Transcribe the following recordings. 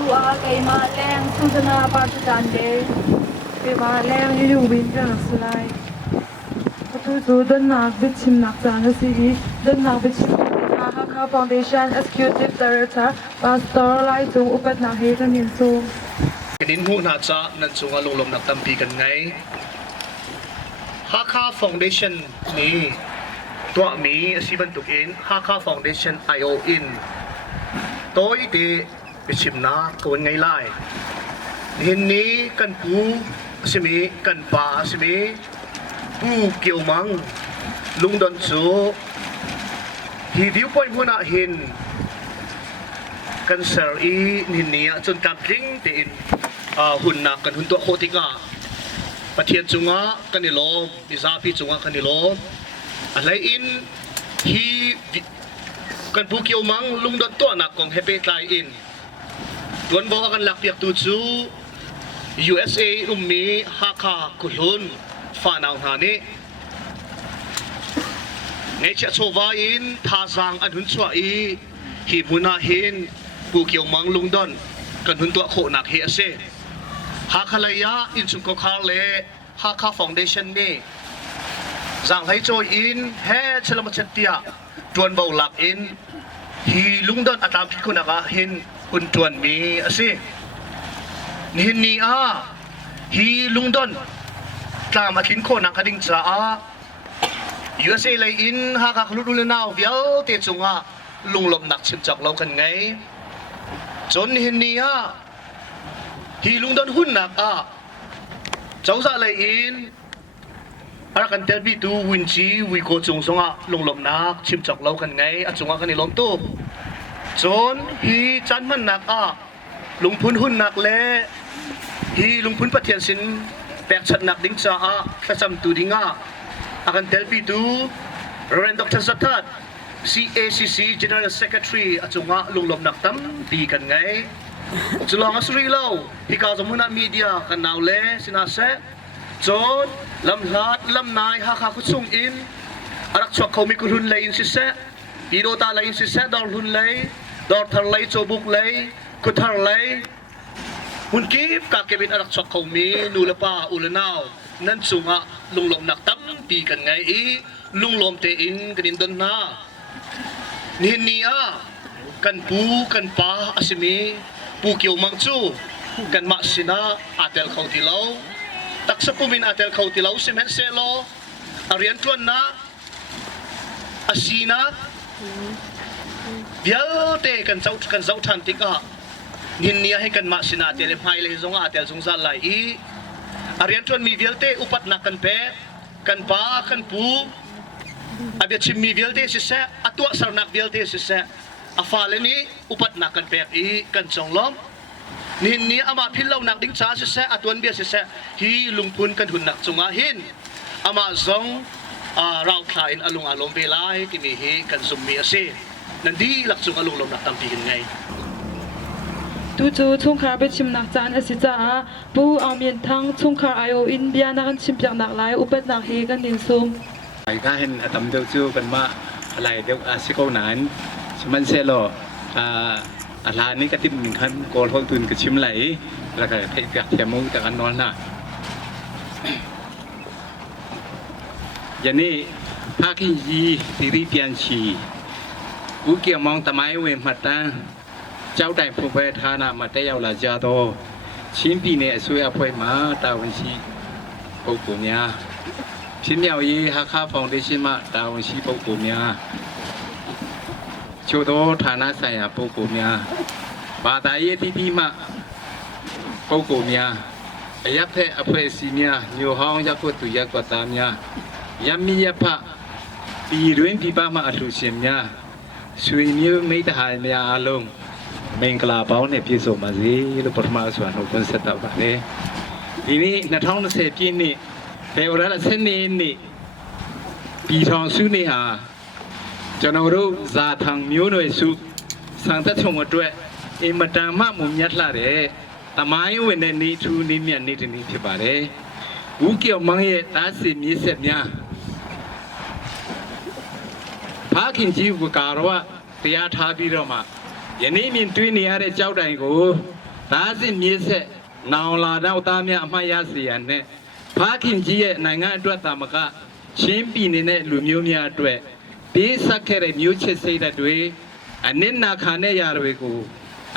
tua kay maleng sudana partidande kay maleng yu win jang slai tu dan nak bichim nak jang si dan nak bichim ha foundation executive director pastor lai chung upat na he kan yin so din hu na cha nan chunga lunglom nak tampi kan ngai Hakha Foundation ni tua mi asiban tukin Hakha Foundation IO in toy ti bichim na kon ngai lai hin ni kan pu asimi kan pa asimi pu kieu mang lungdon chu hi viewpoint huna hin kan sir i hin ni chun kam tling te in hun na kan hun to khotinga pathian chunga kanilom izapi chunga kanilom alai in hi kan pu kieu mang lungdon to na kong happy tai in tuan bawa kan lakpiak tu chu USA ummi Hakha kulun fanau hani ngay cha chova in thazang an hun chwa i hi muna hin pu kieu mang lungdon kan hun to kho nak he ase Hakhalaya in chung ko khar le Hakha Foundation ni zang hai choi in he chelama chatia tuan bau lak in hi lungdon atam phit ko naka hin kun tuan mi ase nihin ni a hi lungdon tlam athin ko nak kading cha a USA lai in Hakha khulul naw vial te chunga lunglom nak chim chak lo kan ngai chon nihin ni a hi lungdon hun nak a chauza lai in ara kan tel bi tu win chi wi ko chung songa lunglom nak chim chak lo kan ngai a chunga kan ilom tu chon hi chan man nak a lungphun hun nak le hi lungphun pathian sin pek chat nak ding cha a thacham tu dinga akan tel bi tu Reverend Dr. Zatat CACC General Secretary a chunga lunglom nak tam bi kan ngai Chulong asuri lau hikaw sa muna media kan naule sinase chon lam lat lam nai Hakha kutsung in arak chwak kau mikulhun lay in sise piro ta lay in sise dor hun lay dor thar lay chobuk lay kuthar lay hun kip ka kebin arak chwak kau mi nulapa ulanaw nan chunga lunglom nak tam pi kan ngai i lunglom te in kanin don na nihin niya kan pu kan pa asimi pu kieu mang chu kan ma sina atel khautilao taksa pumin atel khautilao semen selo arian tuan na asina bial te kan zau than tika nin nia he kan ma sina atel mai le zonga atel zungza lai i arian tuan mi bial te upat na kan pe kan pa kan pu abia chim mi bial te sise atwa sarnak bial te sise afale ni upat na kan pek i kan chonglom nin ni ama philau nak ding cha se atun bia se hi lungphun kan hun nak chunga hin ama zong rau thla in alung alom belai kini hi kan summi ase nandi lak chung alung lom nak tampi hin ngai tu chu chung khar be chim nak chan asi cha pu amien thang chung khar ayo in bia na kan chim pyak nak lai upat nak he kan din sum ai ka hen atam deu chu kan ma lai deu asiko nanมันเซโลร้านนี้ก็ติดหนึ่งคันโกลทนทุนกับชิมไหลแล้วก็เทปเทียมูจากกันนอนน่ะอย่างนี้ภาคยีติริเปียนชีกูเกี่ยวมองตะไม้เวมัดตาเจ้าแต่ผู้เปิดฐานะมาแต่ยาวลาจาโตชิมปีเนี่ยสวยอภัยมาตาวันชีปุกุเนียชิมยาวยีHakha Foundationมาตาวันชีปุกุเนียချို့သောဌာနဆိုင်ရာပုဂ္ဂိုလ်များဘာသာရေးတိတိမှပုဂ္ဂိုလ်များအရပ်ဖက်အဖွဲ့အစည်းများညိုဟောင်းရပ်ကွက်သူရပ်ကွက်သားများယမီယဖပြည်တွင်းပြည်ပမှအလှူရှင်များဆွေမျိုးမိတ္တဟာများအားလုံးမင်္ဂလာပေါင်းနဲ့ပြည့်စုံပါစေလို့ပထမဆုံးနှုတ်ခွန်းဆက်တာပါတယ်ဒီနေ့2020ပြည့်နှစ်ဖေဖော်ဝါရီလ12ရက်နေ့ပြည်ထောင်စုနေ့ဟာကျွန်တော်တို့ဇာထံမျိုးနွယ်စုစံသက်ချုံအတွက်အင်မတန်မှမုံမြတ်လှတဲ့တမိုင်းဝင်တဲ့နေထူးနေမြတ်နေတနေ့ဖြစ်ပါတယ်။ဦးကျော်မောင်ရဲ့တားစီမြေဆက်များဖခင်ကြီးကကာရောတရားထားပြီးတော့မှယနေ့မြင်တွေ့နေရတဲ့ကြောက်တိုင်ကို ဒါစစ်မြေဆက်နောင်လာတော့သားများအမှတ်ရစေရနဲ့ဖခင်ကြီးရဲ့နိုင်ငံအတွက်သာမကချင်းပြည်နယ်နဲ့လူမျိုးများအတွက်ပေးဆက်ခဲ့တဲ့မျိုးချစ်စိတ်ဓာတ်တွေအနစ်နာခံတဲ့ຢာတွေကို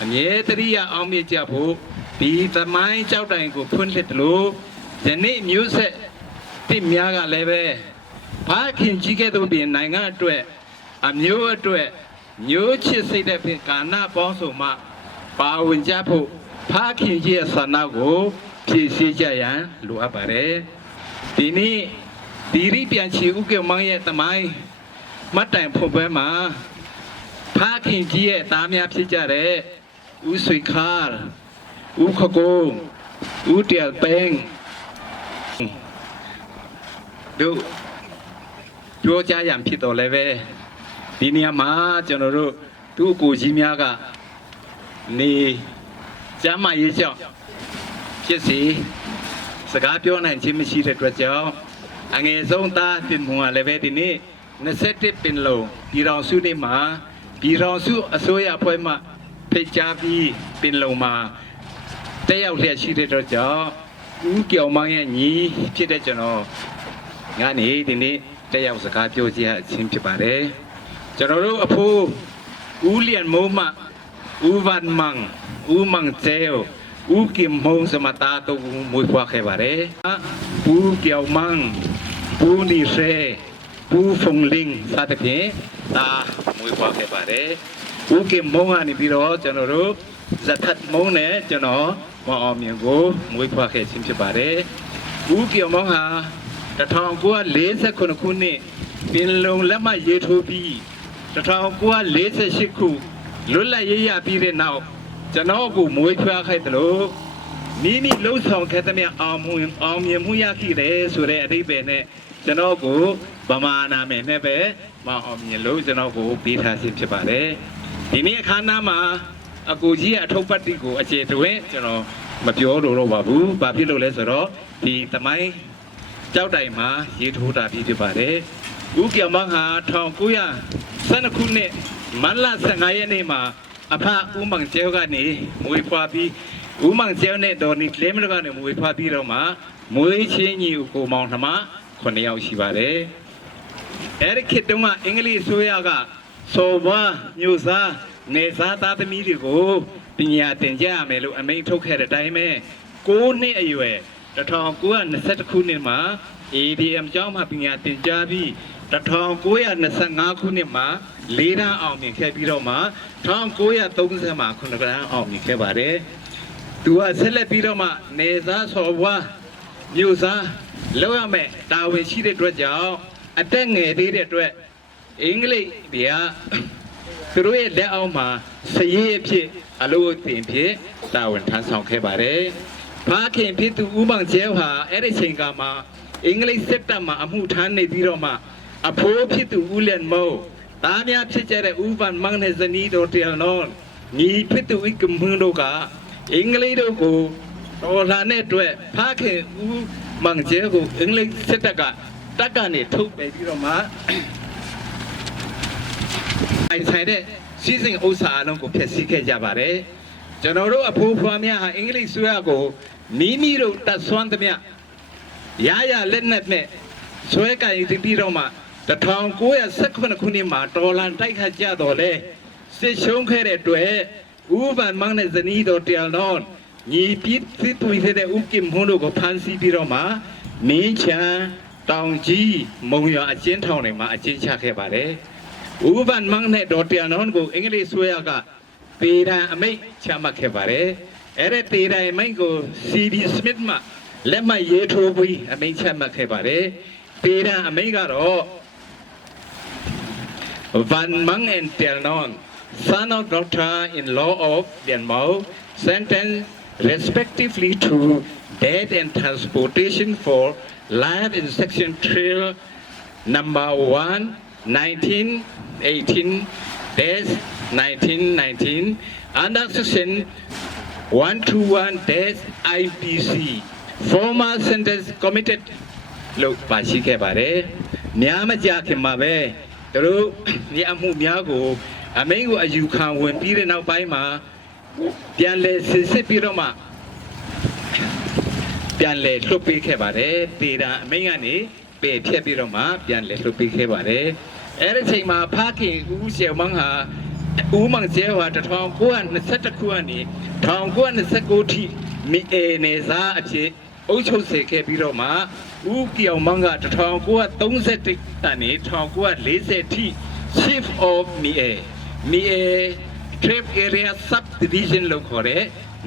အမြဲတရိယာအောင်မြင်ကြဖို့ဒီသမိုင်းကြောက်တိုင်ကိုဖွင့်လှစ်တယ်လို့ယနေ့မျိုးဆက်တိများကလည်းပဲဖခင်ကြီးကဲ့သို့ပြင်နိုင်ငံအတွက်အမျိုးအတွက်မျိုးချစ်စိတ်တဲ့ဖြင့်ကာဏပေါင်းစုံမှပါဝင်ကြဖို့ဖခင်ကြီးရဲ့ဆန္ဒကိုဖြည့်ဆည်းကြရန်လိုအပ်ပါတယ်ဒီနေ့ဒီရိပြန်ချီဥက္ကမောင်ရဲ့သမိုင်းမတ်တိုင်ဖွင့်ပွဲမှာဖခင်ကြီးရဲ့သားများဖြစ်ကြတဲ့ဦးဆွေခါဦးခကုံဦးတယ်ပင်းတို့ပြောကြရန်ဖြစ်တော်လည်းပဲဒီနေရာမှာကျွန်တော်တို့သူ့ကိုကြီးများကနေကျမ်းမာရေးကြောင့်ဖြစ်စီစကားပြောနိုင်ခြင်းမရှိတဲ့အတွက်ကြောင့်အငယ်ဆုံးသားတင်မွန်ကလည်းပဲဒီနေ့21ပင်လုံးပြည်တော်စုနေ့မှာပြည်တော်စုအစိုးရအဖွဲ့မှဖိတ်ကြားပြီးပင်လုံးမှာတက်ရောက်လျက်ရှိတဲ့အတွက်ကြောင့်ဦးကျော်မောင်ရဲ့ညီဖြစ်တဲ့ကျွန်တော်ငါနေဒီနေ့တက်ရောက်စကားပြောကြခြင်းဖြစ်ပါတယ်ကျွန်တော်တို့အဖိုးဦးလျန်မိုးမှဦးvăn măngဦးမန်ကျဲဦးကင်မုံစမတာတူမွေးဖွားခဲ့ပါတယ်ဦးကျော်မန်းဦးနီရဲဦးဖုန်လင်းစသဖြင့်ဒါမွေးဖွားခဲ့ပါတယ်ဦးကင်မုံကနေပြီးတော့ကျွန်တော်တို့ဇတ်တ်မုံနဲ့ကျွန်တော်မအောင်မြင်ကိုမွေးဖွားခဲ့ခြင်းဖြစ်ပါတယ်ဦးကျော်မန်းဟာ1949ခုနှစ်ပင်လုံလက်မှတ်ရေးထိုးပြီး1948ခုလွတ်လပ်ရေးရပြီးတဲ့နောက်ကျွန်တော်ကိုမွေးဖွားခဲ့တယ်လို့မိမိလှုပ်ဆောင်ခဲ့တဲ့အောင်မြင်မှုရခဲ့တယ်ဆိုတဲ့အဓိပ္ပာယ်နဲ့ကျွန်တော်ကိုဗမာနာမည်နဲ့ပဲမအောင်မြင်လို့ကျွန်တော်ကိုပေးထားခြင်းဖြစ်ပါတယ်ဒီနေ့အခမ်းအနားမှာအကူကြီးရဲ့အထုပ်ပတ်တိကိုအခြေတွင်ကျွန်တော်မပြောလို့တော့ပါဘူးဘာဖြစ်လို့လဲဆိုတော့ဒီသမိုင်းကြောက်တိုင်မှာရေးထိုးတာဖြစ်ပါတယ်ဦးကျော်မန်းဟာ1912ခုနှစ်မတ်လ15ရက်နေ့မှာအဖဦးမန်ကျဲကနေမွေးဖွားပြီးဦးမန်ကျဲနဲ့ဒေါ်နီကလင်းမတို့ကနေမွေးဖွားပြီးတော့မှမွေးချင်းညီကိုမောင်နှမ9ယောက်ရှိပါတယ်အဲဒီခေတ်တုန်းကအင်္ဂလိပ်ဆိုရကစော်ဘွားမြို့သားနေသားသားသမီးတွေကိုပညာသင်ကြားရမယ်လို့အမိန့်ထုတ်ခဲ့တဲ့အတိုင်းပဲ9နှစ်အရွယ်1920ခုနှစ်မှာ ADM ကျောင်းမှာပညာသင်ကြားပြီး1925ခုနှစ်မှာ4တန်းအောင်မြင်ခဲ့ပြီးတော့မှ1930မှာ9တန်းအောင်မြင်ခဲ့ပါတယ်။သူကဆက်လက်ပြီးတော့မှနေသားစော်ဘွားမြို့သားလောက်ရမယ်တာဝန်ရှိတဲ့အတွက်ကြောင့်အသက်ငယ်သေးတဲ့အတွက်အင်္ဂလိပ်တွေကသူတို့ရဲ့လက်အောက်မှာစရေးအဖြစ်အလို့အသင်ဖြစ်တာဝန်ထမ်းဆောင်ခဲ့ပါတယ်။ဖခင်ဖြစ်သူဦးမောင်ကျဲဟာအဲ့ဒီချိန်ကမှာအင်္ဂလိပ်စစ်တပ်မှာအမှုထမ်းနေပြီးတော့မှအဖိုးဖြစ်သူဦးလန်မောသားများဖြစ်ကြတဲ့ဦးvăn măngနဲ့ဇနီးတော်တရားတော်ညီဖြစ်သူဦးကမွန်းတို့ကအင်္ဂလိပ်တို့ကိုတော်လှန်တဲ့အတွက်ဖခင်ဦးမောင်ကျဲကိုအင်္ဂလိပ်စစ်တပ်ကတပ်ကနေထုတ်ပယ်ပြီးတော့မှအိုင်ဆိုင်တဲ့စီးစိမ်ဥစ္စာအလုံးကိုဖျက်ဆီးခဲ့ကြပါတယ်ကျွန်တော်တို့အဖိုးဖွားများဟာအင်္ဂလိပ်ဆိုရကိုမိမိတို့တတ်ဆွမ်းသမျှရရလက်နက်နဲ့ဆွဲကင်ပြီးတော့မှ1918ခုနှစ်မှာတော်လန်တိုက်ခတ်ကြတော့လေစစ်ရှုံးခဲ့တဲ့အတွက်ဦးvăn măngနဲ့ဇနီးတော်တရားတော်ညီပြစ်စစ်သွေးတဲ့ဦးကင်မွန်းတို့ကိုဖမ်းဆီးပြီးတော့မှမင်းချန်တောင်ကြီးမုံရအကျဉ်းထောင်တွေမှာအကျဉ်းချခဲ့ပါတယ်ဦးvăn măngနဲ့တော်တရားတော်ကိုအင်္ဂလိပ်ဆိုရကပေဒံအမိတ်ချမှတ်ခဲ့ပါတယ်အဲ့ဒီပေဒံအမိတ်ကို C.B. Smith မှလက်မှတ်ရေးထိုးပြီးအမိတ်ချမှတ်ခဲ့ပါတယ်ပေဒံအမိတ်ကတော့văn măng and Telnon, son of daughter-in-law of Lian Mao, sentenced respectively to death and transportation for life in section 3 number 1, 1918-1919 under section 121-IPC. Former sentence committed လို့ပါရှိခဲ့ပါတယ်။များမကြခင်မှာပဲတို့ဒီအမှုများကိုအမိန့်ကိုအယူခံဝင်ပြီးတဲ့နောက်ပိုင်းမှာ ပြန်လဲစစ်စစ်ပြီးတော့မှပြန်လဲလှုပ်ပေးခဲ့ပါတယ်တေတာအမိန့်ကနေပယ်ဖြတ်ပြီးတော့မှပြန်လဲလှုပ်ပေးခဲ့ပါတယ်အဲ့ဒီချိန်မှာဖခင်ဦးရှေမန်းဟာဦးမောင်ကျဲဟာ1922ခုကနေ1929ထိမိအေနေစားအဖြစ်အုပ်ချုပ်စေခဲ့ပြီးတော့မှဦးကျော်မန်းက1931ကနေ1940ထိ Chief of MIA Trade Area Subdivision လို့ခေါ်တဲ့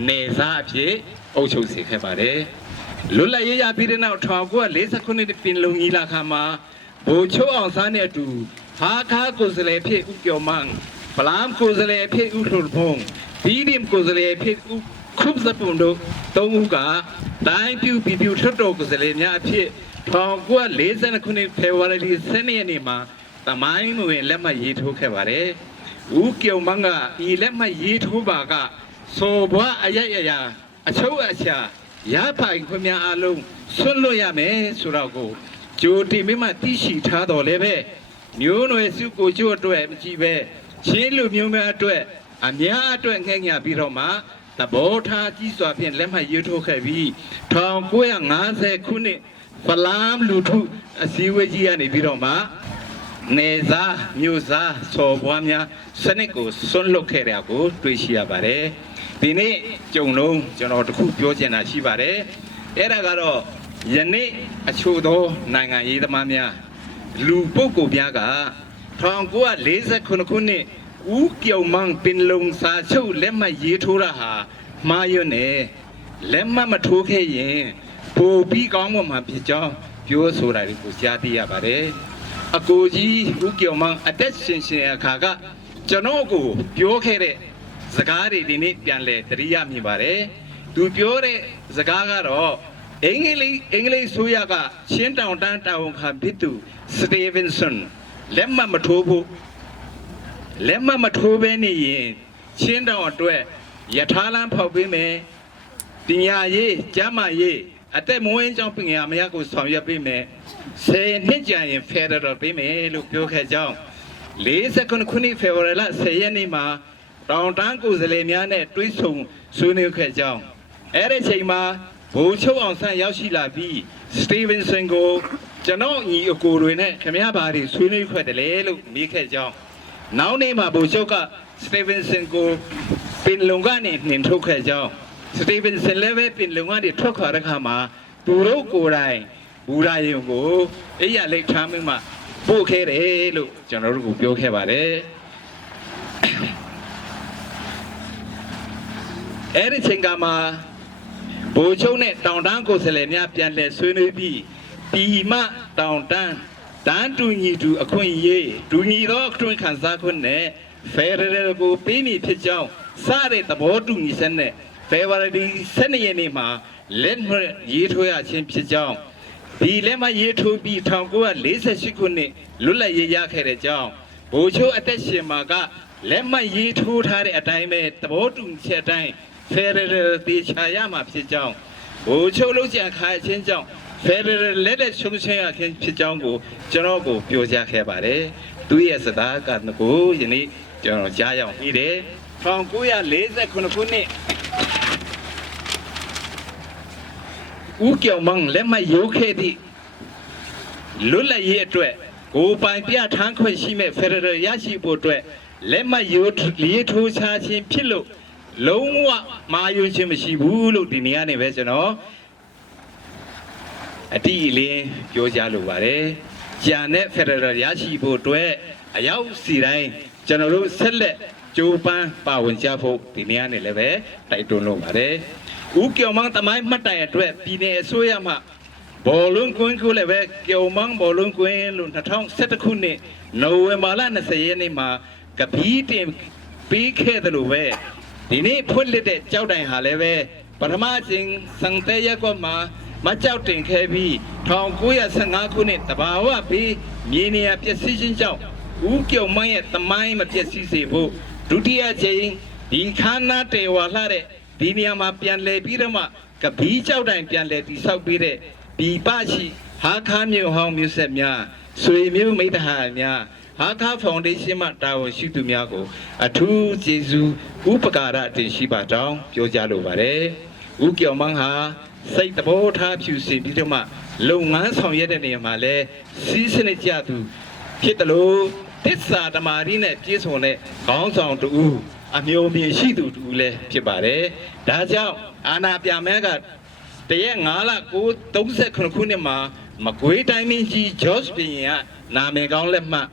နေစားအဖြစ်အုပ်ချုပ်စေခဲ့ပါတယ်လွတ်လပ်ရေးရပြီးတဲ့နောက်1949နှစ်ပင်လုံကြီးလာခါမှာဗိုလ်ချုပ်အောင်ဆန်းနဲ့အတူဟာခါကိုယ်စားလှယ်ဖြစ်ဦးကျော်မန်းဗလာမ်ကိုယ်စားလှယ်ဖြစ်ဦးထွန်းဖုံးပြီးရင်ကိုယ်စားလှယ်ဖြစ်ဦးခုပ်စပွန်တို့သုံးဦးကတိုင်းပြူပြည်ပြူထွတ်တော်ကိုယ်စားလှယ်များအဖြစ်1940ခုနှစ်ဖေဖော်ဝါရီ12ရက်နေ့မှာတမိုင်းဝင်လက်မှတ်ရေးထိုးခဲ့ပါတယ်ဦးကျော်မန်းကဒီလက်မှတ်ရေးထိုးပါကစော်ဘွားအယက်ရရာအချုပ်အချာရပိုင်ခွင့်များအလုံးဆွတ်လွတ်ရမယ်ဆိုတော့ကိုဂျိုတီမိမတိရှိထားတော်လဲပဲမျိုးနွယ်စုကိုကျို့အတွက်မကြည့်ပဲချင်းလူမျိုးများအတွက်အများအတွက်ငှဲ့ညပြီးတော့မှသဘောထားကြီးစွာဖြင့်လက်မှတ်ရေးထိုးခဲ့ပြီး1950ခုနှစ်ဖလမ်လူထုအစည်းအဝေးကြီးကနေပြီးတော့မှနေစားမြို့စားစော်ဘွားများစနစ်ကိုဆွတ်လွတ်ခဲ့တာကိုတွေ့ရှိရပါတယ်ဒီနေ့ကြုံလုံးကျွန်တော်တခုပြောချင်တာရှိပါတယ်အဲ့ဒါကတော့ယနေ့အချို့သောနိုင်ငံရေးသမားများလူပုဂ္ဂိုလ်များက1949ခုနှစ်ဦးကျော်မန်းပင်လုံစာချုပ်လက်မှတ်ရေးထိုးတာဟာမှားရွံ့နေလက်မှတ်မထိုးခဲ့ရင်ပိုပြီးကောင်းမှဖြစ်ကြောင်းပြောဆိုတာကိုကြားသိရပါတယ်အကိုကြီးဦးကျော်မန်းအသက်ရှင်အခါကကျွန်တော်ကိုပြောခဲ့တဲ့စကားတွေဒီနေ့ပြန်လဲသတိရမိပါတယ်သူပြောတဲ့စကားကတော့အင်္ဂလိပ်ဆိုရကချင်းတောင်တန်းတာဝန်ခံဖြစ်သူစတီဗင်ဆန်လက်မှတ်မထိုးဖို့လက်မှတ်မထိုးဘဲနေရင်ချင်းတောင်အတွက်ယထာလန်းဖောက်ပေးမယ်ပညာရေးကျန်းမာရေးအသက်မွေးကြောင်းပညာမရကိုဆောင်ရွက်ပေးမယ်10နှစ်ကြာရင်ဖက်ဒရယ်ပေးမယ်လို့ပြောခဲ့ကြောင်း49ခုနှစ်ဖေဖော်ဝါရီလ10ရက်နေ့မှာတောင်တန်းကိုယ်စားလှယ်များနဲ့တွဲဆုံဆွေးနွေးခဲ့ကြောင်းအဲ့ဒီချိန်မှာဗိုလ်ချုပ်အောင်ဆန်းရောက်ရှိလာပြီးစတီဗင်ဆန်ကိုကျွန်တော်ညီအကိုတွေနဲ့ခင်ဗျားဘာတွေဆွေးနွေးခွက်တယ်လဲလို့မေးခဲ့ကြောင်းနောက်နေ့မှာဗိုလ်ချုပ်ကစတီဗင်ဆန်ကိုပင်လုံကနေနှင်ထုတ်ခဲ့ကြောင်းစတီဗင်ဆန်လည်းပဲပင်လုံကနေထွက်ခွာတဲ့အခါမှာသူတို့ကိုယ်တိုင်ဘူရာယုံကိုအဲ့ရလိတ်ထားမှပို့ခဲ့တယ်လို့ကျွန်တော်တို့ကပြောခဲ့ပါတယ်အဲ့ဒီချိန်ကမှာဗိုလ်ချုပ်နဲ့တောင်တန်းကိုယ်စားလှယ်များပြန်လည်ဆွေးနွေးပြီးပြည်မတောင်တန်းတန်းတူညီတူအခွင့်အရေးတူညီသောအခွင့်ခံစားခွင့်နဲ့ဖက်ဒရယ်ကိုပေးမည်ဖြစ်ကြောင်းစတဲ့သဘောတူညီချက်နဲ့ဖေဖော်ဝါရီ12ရက်နေ့မှာလက်မှတ်ရေးထိုးရခြင်းဖြစ်ကြောင်းဒီလက်မှတ်ရေးထိုးပြီး1948ခုနှစ်လွတ်လပ်ရေးရခဲ့တဲ့ကြောင်းဗိုလ်ချုပ်အသက်ရှင်မှာကလက်မှတ်ရေးထိုးထားတဲ့အတိုင်းပဲသဘောတူညီချက်အတိုင်းဖက်ဒရယ်တေချာရမှာဖြစ်ကြောင်းဗိုလ်ချုပ်လုံးချန်ခါအချင်းကြောင့်ဖက်ဒရယ်လက်လက်ရှုံးချရခြင်းဖြစ်ကြောင်းကိုကျွန်တော်ကိုပြောကြားခဲ့ပါတယ်သူရဲ့စကားကကိုယနေ့ကျွန်တော်ကြားရောက်ပြီးတယ်1949ခုနှစ်ဦးကျော်မန်းလက်မှတ်ရေးခဲ့သည့်လွတ်လပ်ရေးအတွက်ကိုပိုင်ပြထမ်းခွင့်ရှိမဲ့ဖက်ဒရယ်ရရှိဖို့အတွက်လက်မှတ်ရေးထိုးချခြင်းဖြစ်လို့လုံးဝမာယွန်းခြင်းမရှိဘူးလို့ဒီနေရာနဲ့ပဲကျွန်တော်အတိအလင်းပြောကြားလိုပါတယ်။ကြာနဲ့ဖက်ဒရယ်ရရှိဖို့အတွက်အရောက်စီတိုင်းကျွန်တော်တို့ဆက်လက်ကြိုးပမ်းပါဝင်ကြဖို့ဒီနေရာနဲ့လည်းပဲတိုက်တွန်းလိုပါတယ်။ဦးကျော်မန်းတမိုင်းမှတ်တိုင်အတွက်ပြည်내အစိုးရမှဘောလုံးကွင်းကိုလည်းပဲကျော်မန်းဘောလုံးကွင်းလို့2017ခုနှစ်နိုဝင်ဘာလ20ရက်နေ့မှာကပီးတင်ပေးခဲ့တယ်လို့ပဲဒီနေ့ဖွင့်လှစ်တဲ့ကြောက်တိုင်ဟာလည်းပဲပထမချင်းစံတဲရက်ကွက်မှာမကြောက်တင်ခဲ့ပြီး1915ခုနှစ်တဘာဝပြီးမြေနေရာပျက်စီးခြင်းကြောင့်ဦးကျော်မန်းရဲ့တမိုင်းမပျက်စီးစေဖို့ဒုတိယကြိမ်ဒီခါနာတေဝါလှတဲ့ဒီနေရာမှာပြန်လည်ပြီးတော့မှကပီးကြောက်တိုင်ပြန်လည်တည်ဆောက်ပြီးတဲ့ပြည်ပရှိဟာခါမြို့ဟောင်းမြို့ဆက်များဆွေမျိုးမိတ္တဟာများ ဟာခါဖောင်ဒေးရှင်းမှတာဝန်ရှိသူများကိုအထူးကျေးဇူးဥပကာရတင်ရှိပါကြောင်းပြောကြားလိုပါတယ်ဦးကျော်မန်းဟာစိတ်တဘောထားဖြူစင်ပြီးတော့မှလုပ်ငန်းဆောင်ရွက်တဲ့နေရာမှာလဲစီးစနစ်ကြသူဖြစ်တယ်လို့တစ္ဆာတမာရီနဲ့ပြည့်စုံတဲ့ခေါင်းဆောင်တူအမျိုးမြင်ရှိသူတူလည်းဖြစ်ပါတယ်ဒါကြောင့်အာနာပြမဲကတရက်9လ939ခုနှစ်မှာမကွေးတိုင်းမင်းကြီးဂျော့ချ်ဘီယင်ကနာမည်ကောင်းလက်မှတ်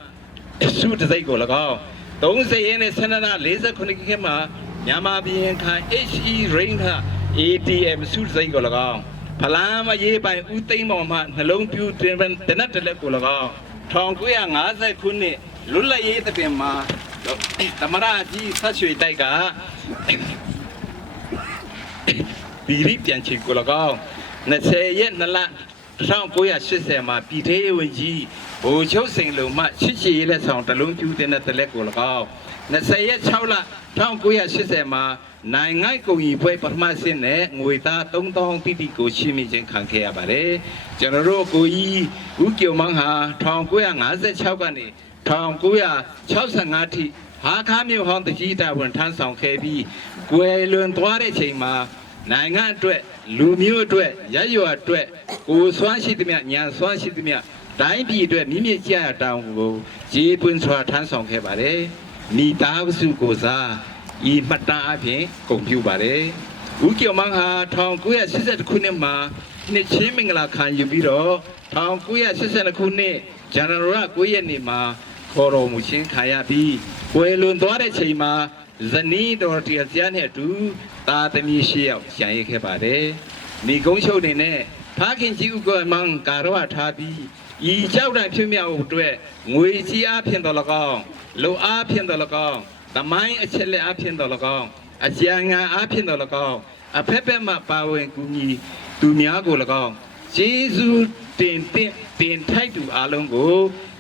စုတစိတ်ကို၎င်း30ရက်နဲ့17လ49ခုနှစ်မှာမြန်မာဘီယင်ခံ HE Rain က ATM စုတစိတ်ကို၎င်းဖလားမရေးပိုင်ဦးသိန်းမောင်မှနှလုံးပြူတင်တနက်တလက်ကို၎င်း1950ခုနှစ်လွတ်လပ်ရေးတပင်မှာသမရကြီးဆက်ရွှေတိုက်ကဒီရိပြန်ချီကို၎င်း20ရက်2လ1980မှာပြည်ထောင်ဝင်ကြီးဘိုလ်ချုပ်စိန်လုံမှချစ်ချီရေးလက်ဆောင်တလုံးပြူတင်တဲ့လက်ကို၎င်း20ရက်6လ1980မှာနိုင်ငံကုန်ကြီးပွဲပထမဆင့်နဲ့ငွေသား3000တိတိကိုရှိမိခြင်းခံခဲ့ရပါတယ်ကျွန်တော်တို့ကိုကြီးဦးကျော်မန်းဟာ1956ကနေ1965ထိဟာခါမြို့ဟောင်းတကြီးတာဝန်ထမ်းဆောင်ခဲ့ပြီးကွယ်လွန်သွားတဲ့ချိန်မှာနိုင်ငံအတွက်လူမျိုးအတွက်ရရွာအတွက်ကိုစွမ်းရှိသမျှညာစွမ်းရှိသမျှတိုင်းပြည်အတွက်မိမိကြရတောင်းကိုကြေးပွင့်စွာထမ်းဆောင်ခဲ့ပါတယ်မိသားစုကိုစားဤမှတ်တမ်းအဖြစ်ဂုဏ်ပြုပါတယ်ဦးကျော်မန်းဟာ1982ခုနှစ်မှာနှစ်ချင်းမင်္ဂလာခံယူပြီးတော့1982ခုနှစ်ဇန်နဝါရီ9ရက်နေ့မှာခေါ်တော်မူခြင်းခံရပြီးကွယ်လွန်သွားတဲ့ချိန်မှာဇနီးတော်တရားကျမ်းနဲ့အတူသားသမီး8ယောက်ကျန်ရခဲ့ပါတယ်မိကုန်းချုပ်နေနဲ့ဖခင်ကြီးဦးကျော်မန်းကာရဝထားပြီးဤကြောက်တံဖြစ်မြောက်အတွက်ငွေကြီးအားဖြင့်တော်၎င်းလူအားဖြင့်တော်၎င်းသမိုင်းအချက်လက်အားဖြင့်တော်၎င်းအကြံဉာဏ်အားဖြင့်တော်၎င်းအဖက်ဖက်မှပါဝင်ကူညီသူများကို၎င်းကျေးဇူးတင်ထိုက်သူအားလုံးကို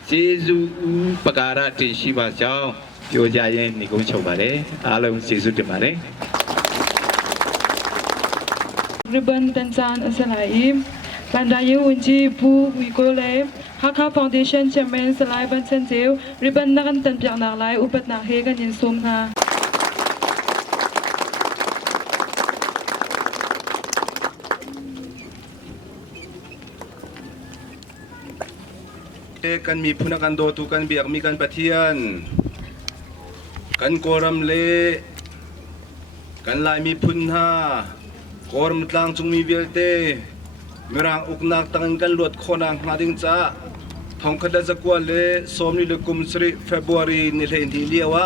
ကျေးဇူးဥပကာရတင်ရှိပါကြောင်းပြောကြရင်ညီကုန်းချုပ်ပါတယ်အားလုံးကျေးဇူးတင်ပါတယ် Ribbon Tanzan Asalaim Bandaye Unji Bu Wigole Haka Foundation Chairman Salai Bansanjeu Ribbon Nakan Tan Piak Nak Lai Upat Nak He Kan Yin Sum Na kan mi phuna kan do tu kan biak mi kan pathian kan koram le kan lai mi phun ha koram tlang chung mi belte mirang uknak tangan kan lot khonang nading cha thong khada zakwa le somni le kum sri February ni le ni liawa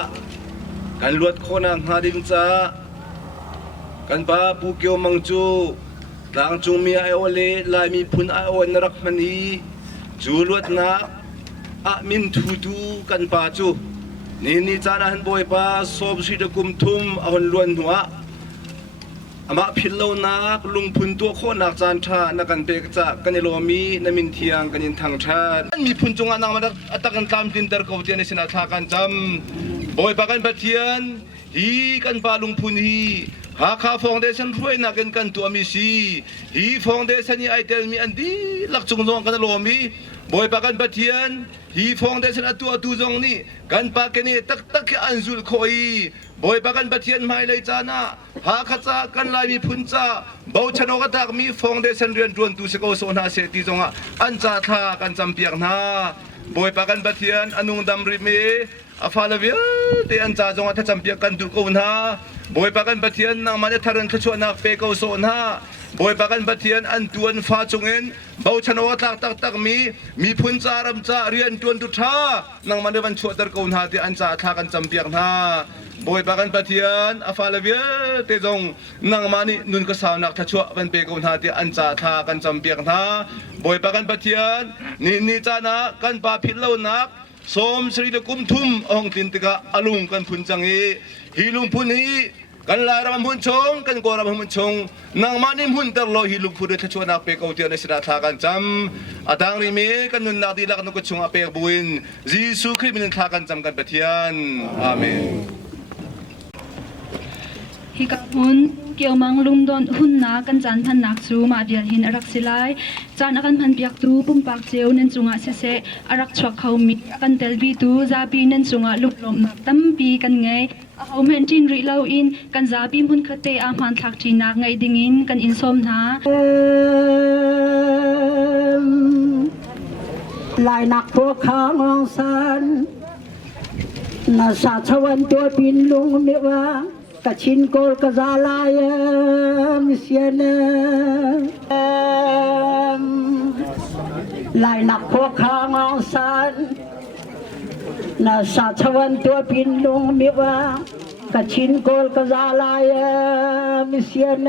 kan lot khonang nading cha kan ba pu kyo mangchu tlang chung mi ai ole lai mi phun ai on rak maniจูลวดนะอามินทูดูกันป่าจูนี่จานะฮันบอยป่าสอบสิดกุมทุมเอาหล้วนหัวอามาพิลโลนักลุงพุนตัวโคนักจานชานักกันเปกจะกันในโลมีนัมินเทียงกันยินทางชามีพุนจงอันนักมาอัตกันตามดินเตอร์กบเทียนในสินาทากันจำบอยป่ากันปะเทียนฮีกันป่าลุงพุนฮีหาข้าฟองเดชันรวยนักกันตัวมีซีฮีฟองเดชันนี่ไอเทลมีอันดีหลักจงจงกันโลมีบอยปากันปะเทียนฮีฟองเดชันตัวจงนี่กันปากันนี่ตักอันซุลคอยบอยปากันปะเทียนไม่เลยจานะหาข้าจ้ากันลายมีพุนจ้าบ่าวชนกตักมีฟองเดชันเรียนรวนตุสกอโซนาเสติจงอ่ะอันจ้าท่ากันจำเปียกนาบอยปากันปะเทียนอนุงดำริเมอาฟาลเวียเตอันจ้าจงอ่ะถ้าจำเปียกกันตุกอนฮาบอยปากันปะเทียนนางมันจะทารันทชวนักเปกอโซนาบอยปากันปะเทียนอันตวนฟ้าจงเงินบ่าวชนกตักมีพุนจารำจ้าเรียนตวนตุท่านางมันจะวันชวดตะกอนฮาที่อันจ้าท่ากันจำเปียกนาบอยปากันปะเทียนอาฟาลเวียเตจงนางมันนี่นุนกษานักทชววันเปกอนฮาที่อันจ้าท่ากันจำเปียกนาบอยปากันปะเทียนนี่จ้านะกันปาพิลโลนักสมสรีดกุมทุมองตินติกะอลุงกันพุนจังฮีลุงพุนฮีกันลายรำพุนชงกันกอรำพุนชงนางมานิมพุนตลอฮีลุงพุนเดชชวนักเปกเอาเทียนในสระทากันจำอาดังริเมกันนุนนักดีลักนุกชงอาเปกบุญยิสุคริสต์มินทากันจำกันปะเทียนอาเมน Hikapun เกี่ยวมังลุมดอนหุ่นนากันจันพันนักจูมาเดียหินอรักสิไลจานอากันพันเปียกตูปุ่มปากเจียวนันจุงะเสเสอรักชวกเขามีกันเตลบีตูซาบีนันจุงะลุกลมนักตั้มปีกันไงเขาเมนจินริเลาอินกันซาบีมุนคเตอามันทักจีนักไงดิ่งินกันอินสมนา ลายหนักพวกข้างองสันนาสาชวันตัวปินลุงเมวากะชินโกลกะซาลายมิเซียนลายหนักพวกข้างองสันนาสาชวันตัวปินลุงเมวากะชินโกลกะซาลายมิเซียน